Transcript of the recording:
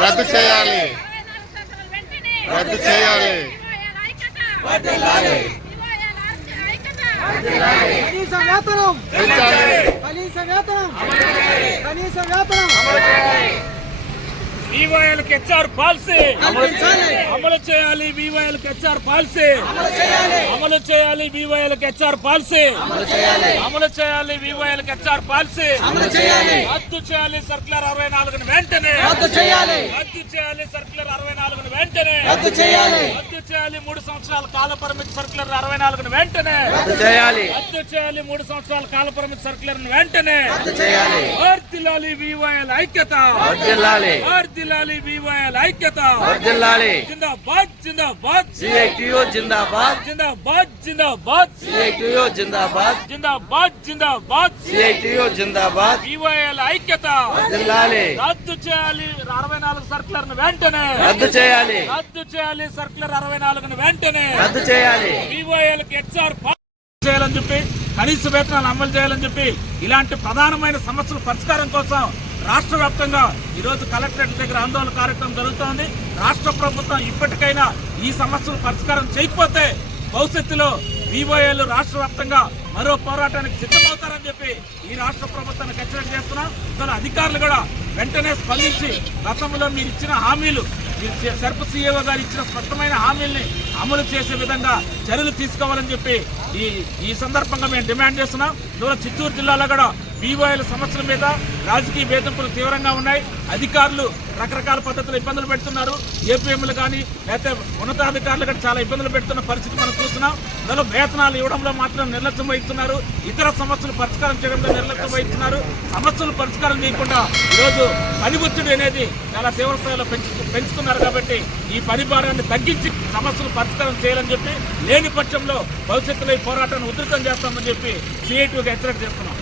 రద్దు చేయాలి. రద్దు చేయాలి. కనీస వేతనం. కనీస వేతనం. కనీస వేతనం. వివోఎల్కి హెచ్ఆర్ పాలసీ. అమలు చేయాలి. వివోఎల్కి హెచ్ఆర్ పాలసీ. అమలు చేయాలి. వివోఎల్కి హెచ్ఆర్ పాలసీ. అమలు చేయాలి. అమలు చేయాలి వివోఎల్కి హెచ్ఆర్ పాలసీ. అమలు చేయాలి. రద్దు చేయాలి సర్కులర్ అరవై నాలుగును వెంటనే. రద్దు చేయాలి. రద్దు చేయాలి సర్కులర్ అరవై నాలుగును వెంటనే. రద్దు చేయాలి. చేయాలి మూడు సంవత్సరాల కాల పరిమితి సర్కులర్ అరవై నాలుగును వెంటనే. చేయాలి. రద్దు చేయాలి మూడు సంవత్సరాల కాల పరిమితి సర్కులర్ వెంటనే చేయాలి. వర్తిల్లాలి వివోఎల్ ఐక్యత. వర్ధిల్లాలి వర్తిల్లాలి వివోఎల్ ఐక్యత. వర్ధిల్లాలి జిందాబాద్ జిందాబాద్. సిఐటియు జిందాబాద్. జిందాబాద్ జిందాబాద్. సిఐటియు జిందాబాద్. జిందాబాద్ జిందాబాద్. సిఐటియు జిందాబాద్. వివోఎల్ ఐక్యత. వర్ధిల్లాలి రద్దు చేయాలి అరవై నాలుగు సర్కులర్ వెంటనే. రద్దు చేయాలి. రద్దు చేయాలి సర్కులర్ అరవై వెంటనే రద్దు చేయాలి. హెచ్ఆర్ చేయాలని చెప్పి కనీస వేతనాలు అమలు చేయాలని చెప్పి ఇలాంటి ప్రధానమైన సమస్యల పరిష్కారం కోసం రాష్ట్ర వ్యాప్తంగా ఈరోజు కలెక్టరేట్ దగ్గర ఆందోళన కార్యక్రమం జరుగుతోంది. రాష్ట్ర ప్రభుత్వం ఇప్పటికైనా ఈ సమస్యలు పరిష్కారం చేయకపోతే భవిష్యత్తులో వివోఏలు రాష్ట్ర వ్యాప్తంగా మరో పోరాటానికి సిద్ధమవుతారని చెప్పి ఈ రాష్ట్ర ప్రభుత్వానికి హెచ్చరిక చేస్తున్నాం. దాని అధికారులు కూడా వెంటనే స్పందించి గతంలో మీరు ఇచ్చిన హామీలు సర్ప సీఏఓ గారు ఇచ్చిన స్పష్టమైన హామీల్ని అమలు చేసే విధంగా చర్యలు తీసుకోవాలని చెప్పి ఈ ఈ సందర్భంగా మేము డిమాండ్ చేస్తున్నాం. ఇందులో చిత్తూరు జిల్లాలో కూడా బీవైల సమస్యల మీద రాజకీయ వేధింపులు తీవ్రంగా ఉన్నాయి. అధికారులు రకరకాల పద్ధతులు ఇబ్బందులు పెడుతున్నారు. ఏపీఎంలు కానీ లేకపోతే ఉన్నతాధికారులు కూడా చాలా ఇబ్బందులు పెడుతున్న పరిస్థితి మనం చూస్తున్నాం. అందులో వేతనాలు ఇవ్వడంలో మాత్రం నిర్లక్ష్యం వహిస్తున్నారు. ఇతర సమస్యలు పరిష్కారం చేయడంలో నిర్లక్ష్యం వహిస్తున్నారు. సమస్యలు పరిష్కారం చేయకుండా ఈరోజు పని ఒత్తిడి అనేది చాలా తీవ్ర స్థాయిలో పెంచు పెంచుతున్నారు కాబట్టి ఈ పని భారాన్ని తగ్గించి సమస్యలు పరిష్కారం చేయాలని చెప్పి లేని పక్షంలో భవిష్యత్తులో ఈ పోరాటాన్ని ఉధృతం చేస్తామని చెప్పి సిఐటికి హెచ్చరిక చేస్తున్నాం.